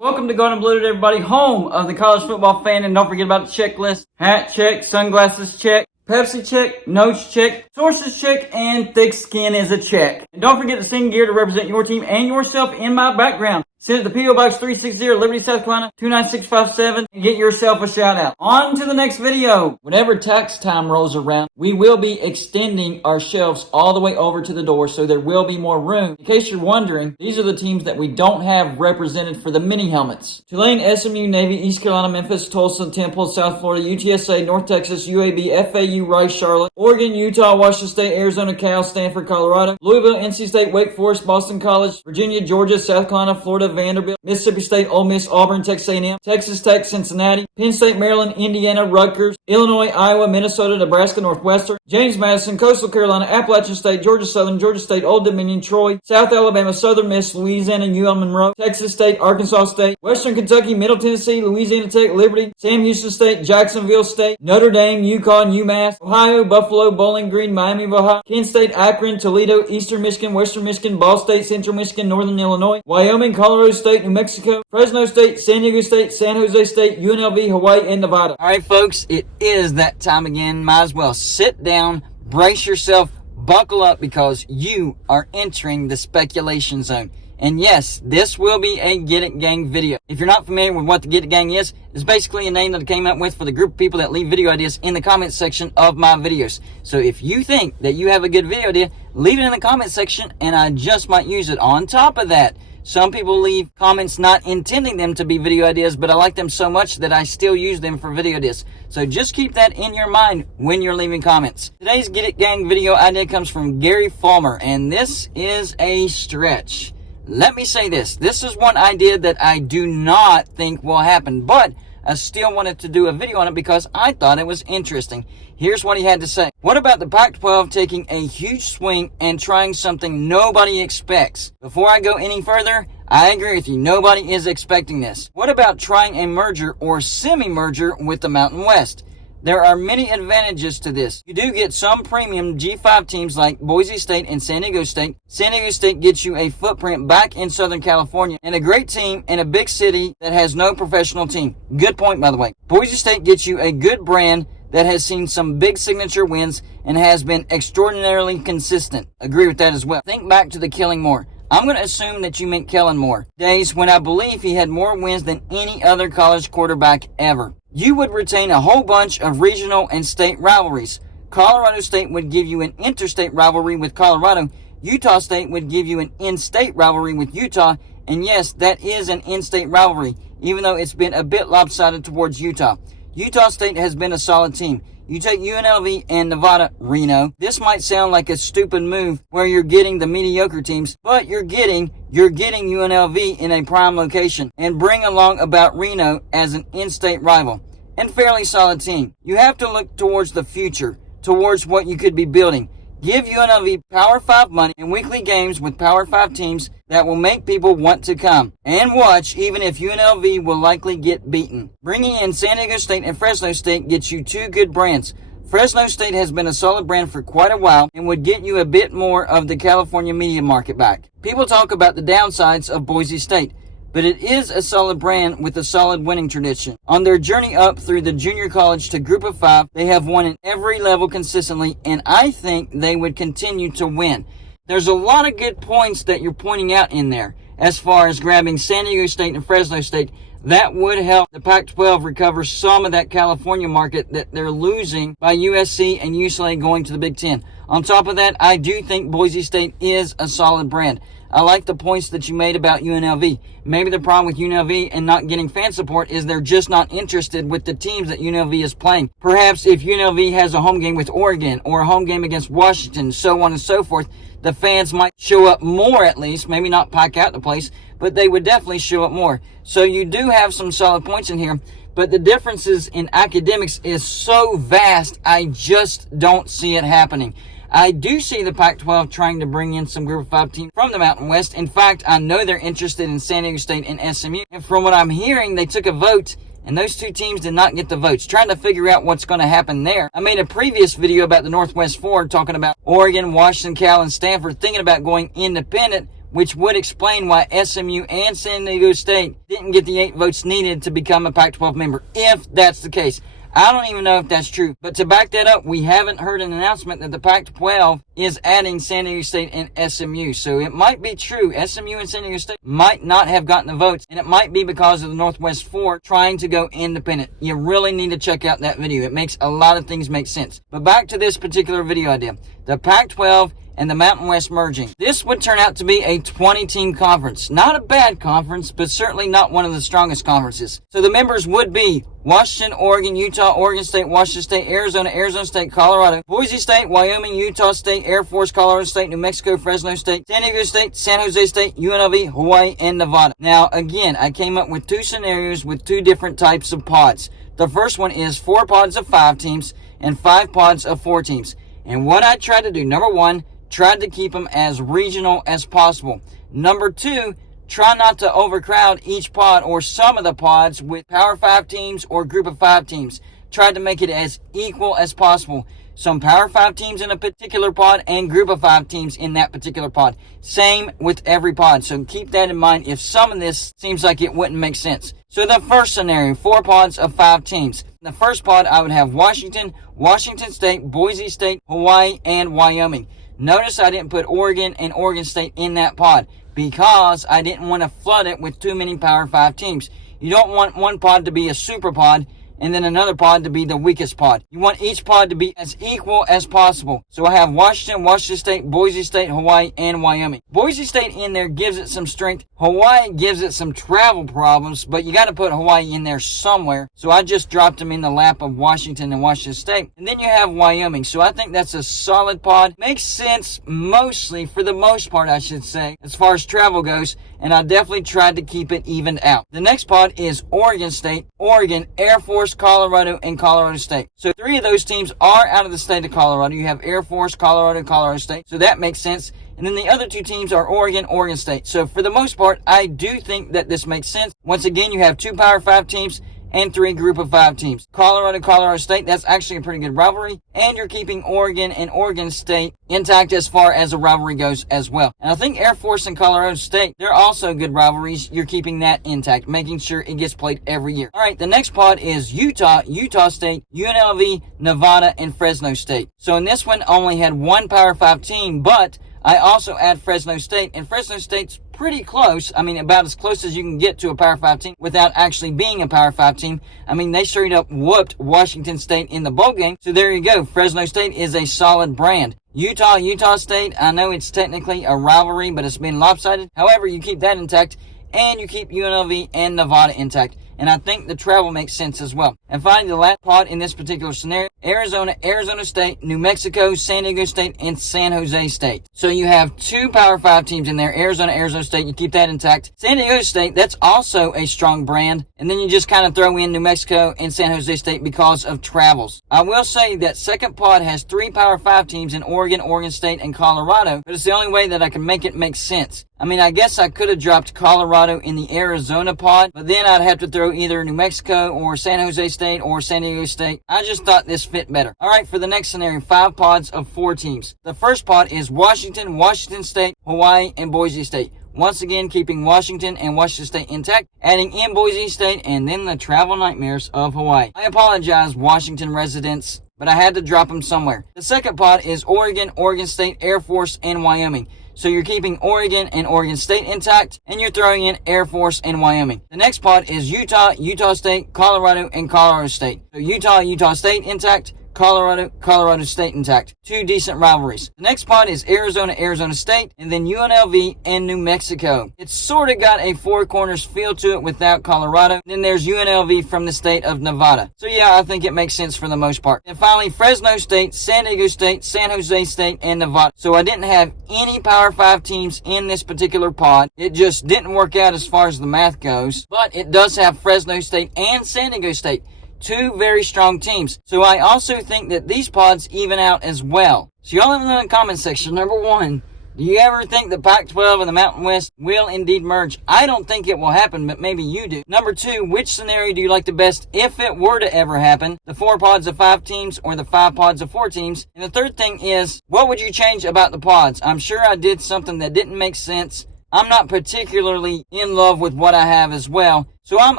Welcome to Golden Blue, everybody, home of the college football fan, and don't forget about the checklist. Hat check, sunglasses check, Pepsi check, notes check, sources check, and thick skin is a check. And don't forget to sing gear to represent your team and yourself in my background. Send it to P.O. Box 360, Liberty, South Carolina, 29657, and get yourself a shout out. On to the next video. Whenever tax time rolls around, we will be extending our shelves all the way over to the door, so there will be more room. In case you're wondering, these are the teams that we don't have represented for the mini helmets. Tulane, SMU, Navy, East Carolina, Memphis, Tulsa, Temple, South Florida, UTSA, North Texas, UAB, FAU, Rice, Charlotte, Oregon, Utah, Washington State, Arizona, Cal, Stanford, Colorado, Louisville, NC State, Wake Forest, Boston College, Virginia, Georgia, South Carolina, Florida, Vanderbilt, Mississippi State, Ole Miss, Auburn, Texas A&M, Texas Tech, Cincinnati, Penn State, Maryland, Indiana, Rutgers, Illinois, Iowa, Minnesota, Nebraska, Northwestern, James Madison, Coastal Carolina, Appalachian State, Georgia Southern, Georgia State, Old Dominion, Troy, South Alabama, Southern Miss, Louisiana, UL Monroe, Texas State, Arkansas State, Western Kentucky, Middle Tennessee, Louisiana Tech, Liberty, Sam Houston State, Jacksonville State, Notre Dame, UConn, UMass, Ohio, Buffalo, Bowling Green, Miami of Ohio, Kent State, Akron, Toledo, Eastern Michigan, Western Michigan, Ball State, Central Michigan, Northern Illinois, Wyoming, Colorado State, New Mexico, Fresno State, San Diego State, San Jose State, UNLV, Hawaii, and Nevada. All right, folks, it is that time again. Might as well sit down, brace yourself, buckle up, because you are entering the speculation zone. And yes, this will be a Get It Gang video. If you're not familiar with what the Get It Gang is, it's basically a name that I came up with for the group of people that leave video ideas in the comment section of my videos. So if you think that you have a good video idea, leave it in the comment section and I just might use it. On top of that, some people leave comments not intending them to be video ideas, but I like them so much that I still use them for video ideas. So just keep that in your mind when you're leaving comments. Today's Get It Gang video idea comes from Gary Fulmer, and this is a stretch. Let me say this. This is one idea that I do not think will happen, but I still wanted to do a video on it because I thought it was interesting. Here's what he had to say. What about the Pac-12 taking a huge swing and trying something nobody expects? Before I go any further, I agree with you. Nobody is expecting this. What about trying a merger or semi-merger with the Mountain West? There are many advantages to this. You do get some premium G5 teams like Boise State and San Diego State. San Diego State gets you a footprint back in Southern California and a great team in a big city that has no professional team. Good point, by the way. Boise State gets you a good brand that has seen some big signature wins and has been extraordinarily consistent. Agree with that as well. Think back to the Kellen Moore. I'm going to assume that you meant Kellen Moore. Days when I believe he had more wins than any other college quarterback ever. You would retain a whole bunch of regional and state rivalries. Colorado State would give you an interstate rivalry with Colorado. Utah State would give you an in-state rivalry with Utah. And yes, that is an in-state rivalry, even though it's been a bit lopsided towards Utah. Utah State has been a solid team. You take UNLV and Nevada, Reno. This might sound like a stupid move where you're getting the mediocre teams, but you're getting UNLV in a prime location and bring along about Reno as an in-state rival and fairly solid team. You have to look towards the future, towards what you could be building. Give UNLV Power 5 money and weekly games with Power 5 teams that will make people want to come and watch, even if UNLV will likely get beaten. Bringing in San Diego State and Fresno State gets you two good brands. Fresno State has been a solid brand for quite a while and would get you a bit more of the California media market back. People talk about the downsides of Boise State, but it is a solid brand with a solid winning tradition. On their journey up through the junior college to group of 5, they have won at every level consistently, and I think they would continue to win. There's a lot of good points that you're pointing out in there. As far as grabbing San Diego State and Fresno State, that would help the Pac-12 recover some of that California market that they're losing by USC and UCLA going to the Big Ten. On top of that, I do think Boise State is a solid brand. I like the points that you made about UNLV. Maybe the problem with UNLV and not getting fan support is they're just not interested with the teams that UNLV is playing. Perhaps if UNLV has a home game with Oregon or a home game against Washington, so on and so forth, the fans might show up more at least, maybe not pack out the place, but they would definitely show up more. So you do have some solid points in here, but the differences in academics is so vast, I just don't see it happening. I do see the Pac-12 trying to bring in some Group of 5 teams from the Mountain West. In fact, I know they're interested in San Diego State and SMU. And from what I'm hearing, they took a vote, and those two teams did not get the votes. Trying to figure out what's going to happen there. I made a previous video about the Northwest 4 talking about Oregon, Washington, Cal, and Stanford thinking about going independent which would explain why SMU and San Diego State didn't get the 8 votes needed to become a Pac-12 member, if that's the case. I don't even know if that's true. But to back that up, we haven't heard an announcement that the Pac-12 is adding San Diego State and SMU. So it might be true. SMU and San Diego State might not have gotten the votes. And it might be because of the Northwest 4 trying to go independent. You really need to check out that video. It makes a lot of things make sense. But back to this particular video idea. The Pac-12 and the Mountain West merging. This would turn out to be a 20-team conference. Not a bad conference, but certainly not one of the strongest conferences. So the members would be Washington, Oregon, Utah, Oregon State, Washington State, Arizona, Arizona State, Colorado, Boise State, Wyoming, Utah State, Air Force, Colorado State, New Mexico, Fresno State, San Diego State, San Jose State, UNLV, Hawaii, and Nevada. Now, again, I came up with 2 scenarios with 2 different types of pods. The first one is 4 pods of 5 teams and 5 pods of 4 teams. And what I tried to do, number 1, tried to keep them as regional as possible. Number 2, try not to overcrowd each pod or some of the pods with Power 5 teams or Group of 5 teams. Tried to make it as equal as possible. Some Power 5 teams in a particular pod and Group of 5 teams in that particular pod. Same with every pod. So keep that in mind if some of this seems like it wouldn't make sense. So the first scenario, 4 pods of 5 teams. In the first pod, I would have Washington, Washington State, Boise State, Hawaii, and Wyoming. Notice I didn't put Oregon and Oregon State in that pod because I didn't want to flood it with too many Power 5 teams. You don't want one pod to be a super pod and then another pod to be the weakest pod. You want each pod to be as equal as possible. So I have Washington, Washington State, Boise State, Hawaii, and Wyoming. Boise State in there gives it some strength. Hawaii gives it some travel problems, but you got to put Hawaii in there somewhere. So I just dropped them in the lap of Washington and Washington State. And then you have Wyoming. So I think that's a solid pod. Makes sense mostly, for the most part, I should say, as far as travel goes. And I definitely tried to keep it evened out. The next pod is Oregon State, Oregon, Air Force, Colorado, and Colorado State. So 3 of those teams are out of the state of Colorado. You have Air Force, Colorado, and Colorado State. So that makes sense. And then the other 2 teams are Oregon, Oregon State. So for the most part, I do think that this makes sense. Once again, you have 2 Power 5 teams and 3 Group of 5 teams. Colorado, Colorado State, that's actually a pretty good rivalry. And you're keeping Oregon and Oregon State intact as far as the rivalry goes as well. And I think Air Force and Colorado State, they're also good rivalries. You're keeping that intact, making sure it gets played every year. All right, the next pod is Utah, Utah State, UNLV, Nevada, and Fresno State. So in this one, only had 1 Power 5 team, but I also add Fresno State, and Fresno State's pretty close. I mean, about as close as you can get to a Power 5 team without actually being a Power 5 team. I mean, they straight up whooped Washington State in the bowl game. So there you go. Fresno State is a solid brand. Utah, Utah State, I know it's technically a rivalry, but it's been lopsided. However, you keep that intact, and you keep UNLV and Nevada intact. And I think the travel makes sense as well. And finally, the last pod in this particular scenario, Arizona, Arizona State, New Mexico, San Diego State, and San Jose State. So you have 2 Power 5 teams in there, Arizona, Arizona State, you keep that intact. San Diego State, that's also a strong brand. And then you just kind of throw in New Mexico and San Jose State because of travels. I will say that second pod has 3 Power 5 teams in Oregon, Oregon State, and Colorado, but it's the only way that I can make it make sense. I mean, I guess I could have dropped Colorado in the Arizona pod, but then I'd have to throw either New Mexico or San Jose State or San Diego State. I just thought this fit better. All right, for the next scenario, 5 pods of 4 teams. The first pod is Washington, Washington State, Hawaii, and Boise State. Once again, keeping Washington and Washington State intact, adding in Boise State, and then the travel nightmares of Hawaii. I apologize, Washington residents, but I had to drop them somewhere. The second pod is Oregon, Oregon State, Air Force, and Wyoming. So you're keeping Oregon and Oregon State intact, and you're throwing in Air Force and Wyoming. The next pod is Utah, Utah State, Colorado, and Colorado State. So Utah, Utah State intact, Colorado, Colorado State intact. 2 decent rivalries. The next pod is Arizona, Arizona State, and then UNLV and New Mexico. It's sort of got a 4 corners feel to it without Colorado. Then there's UNLV from the state of Nevada. So yeah, I think it makes sense for the most part. And finally, Fresno State, San Diego State, San Jose State, and Nevada. So I didn't have any Power 5 teams in this particular pod. It just didn't work out as far as the math goes. But it does have Fresno State and San Diego State. 2 very strong teams. So I also think that these pods even out as well. So y'all let me know in the comment section. Number 1, do you ever think the Pac-12 and the Mountain West will indeed merge? I don't think it will happen, but maybe you do. Number 2, which scenario do you like the best if it were to ever happen? The 4 pods of 5 teams or the 5 pods of 4 teams? And the third thing is, what would you change about the pods? I'm sure I did something that didn't make sense. I'm not particularly in love with what I have as well. So I'm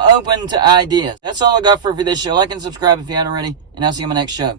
open to ideas. That's all I got for this show. Like and subscribe if you haven't already, and I'll see you on my next show.